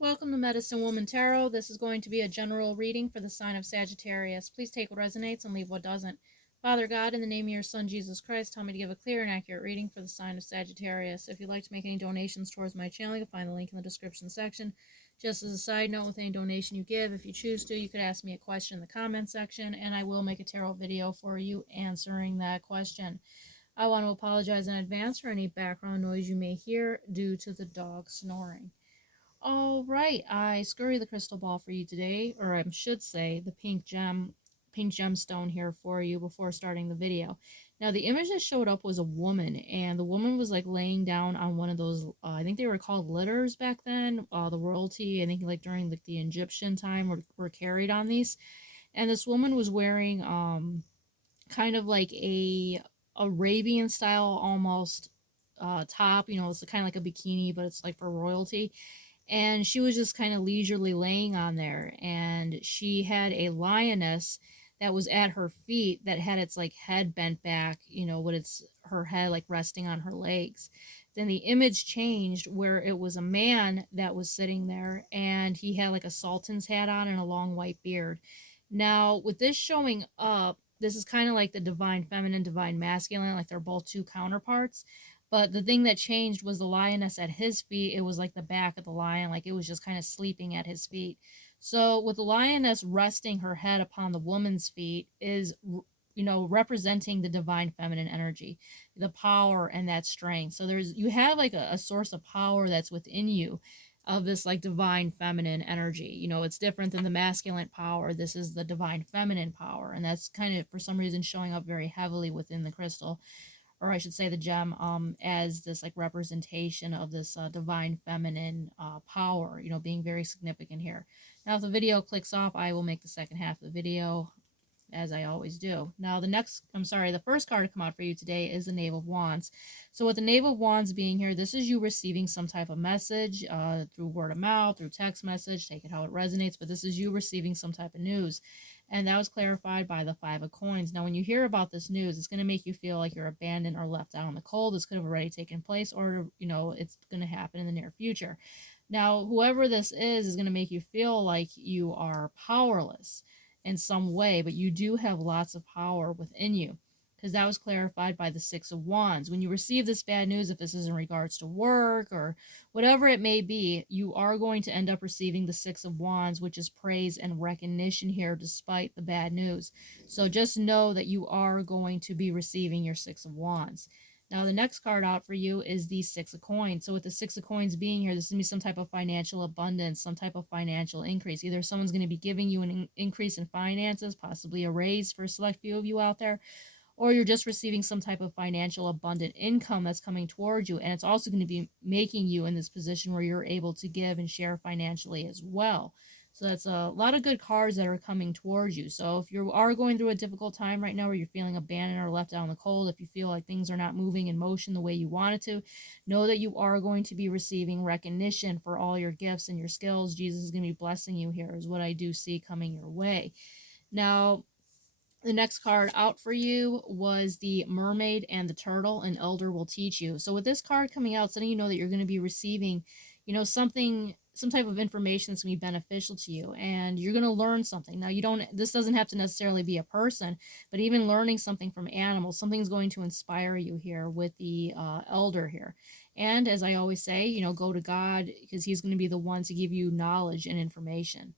Welcome to Medicine Woman Tarot. This is going to be a general reading for the sign of Sagittarius. Please take what resonates and leave what doesn't. Father God, in the name of your Son, Jesus Christ, tell me to give a clear and accurate reading for the sign of Sagittarius. If you'd like to make any donations towards my channel, you can find the link in the description section. Just as a side note, with any donation you give, if you choose to, you could ask me a question in the comment section, and I will make a tarot video for you answering that question. I want to apologize in advance for any background noise you may hear due to the dog snoring. All right, I scurry the crystal ball for you today, or I should say the pink gemstone here for you before starting the video. Now, the image that showed up was a woman, and the woman was like laying down on one of those, I think they were called litters back then. The royalty, I think like during like the Egyptian time, were carried on these. And this woman was wearing kind of like a Arabian style almost top, it's kind of like a bikini, but it's like for royalty, and she was just kind of leisurely laying on there, and she had a lioness that was at her feet that had its like head bent back, with its her head like resting on her legs. Then the image changed where it was a man that was sitting there, and he had like a sultan's hat on and a long white beard. Now, with this showing up, this is kind of like the divine feminine, divine masculine, like they're both two counterparts. But the thing that changed was the lioness at his feet. It was like the back of the lion, like it was just kind of sleeping at his feet. So, with the lioness resting her head upon the woman's feet, is representing the divine feminine energy, the power and that strength. So you have like a source of power that's within you, of this like divine feminine energy. It's different than the masculine power. This is the divine feminine power, and that's kind of for some reason showing up very heavily within the crystal, or I should say the gem, as this like representation of this divine feminine power, being very significant here. Now, if the video clicks off, I will make the second half of the video as I always do. Now, the first card to come out for you today is the Knave of Wands. So with the Knave of Wands being here, this is you receiving some type of message through word of mouth, through text message, take it how it resonates, but this is you receiving some type of news. And that was clarified by the Five of Coins. Now, when you hear about this news, it's going to make you feel like you're abandoned or left out in the cold. This could have already taken place, or, it's going to happen in the near future. Now, whoever this is going to make you feel like you are powerless in some way, but you do have lots of power within you, because that was clarified by the Six of Wands. When you receive this bad news, if this is in regards to work or whatever it may be, you are going to end up receiving the Six of Wands, which is praise and recognition here despite the bad news. So just know that you are going to be receiving your Six of Wands. Now, the next card out for you is the Six of Coins. So with the Six of Coins being here, this is going to be some type of financial abundance, some type of financial increase. Either someone's going to be giving you an increase in finances, possibly a raise for a select few of you out there, or you're just receiving some type of financial abundant income that's coming towards you. And it's also going to be making you in this position where you're able to give and share financially as well. So that's a lot of good cards that are coming towards you. So if you are going through a difficult time right now where you're feeling abandoned or left out in the cold, if you feel like things are not moving in motion the way you want it to, know that you are going to be receiving recognition for all your gifts and your skills. Jesus is going to be blessing you here, is what I do see coming your way. Now, the next card out for you was the Mermaid and the Turtle, an elder will teach you. So with this card coming out, it's letting you know that you're going to be receiving, something, some type of information that's going to be beneficial to you, and you're going to learn something. Now, this doesn't have to necessarily be a person, but even learning something from animals, something's going to inspire you here with the elder here. And as I always say, go to God, because he's going to be the one to give you knowledge and information.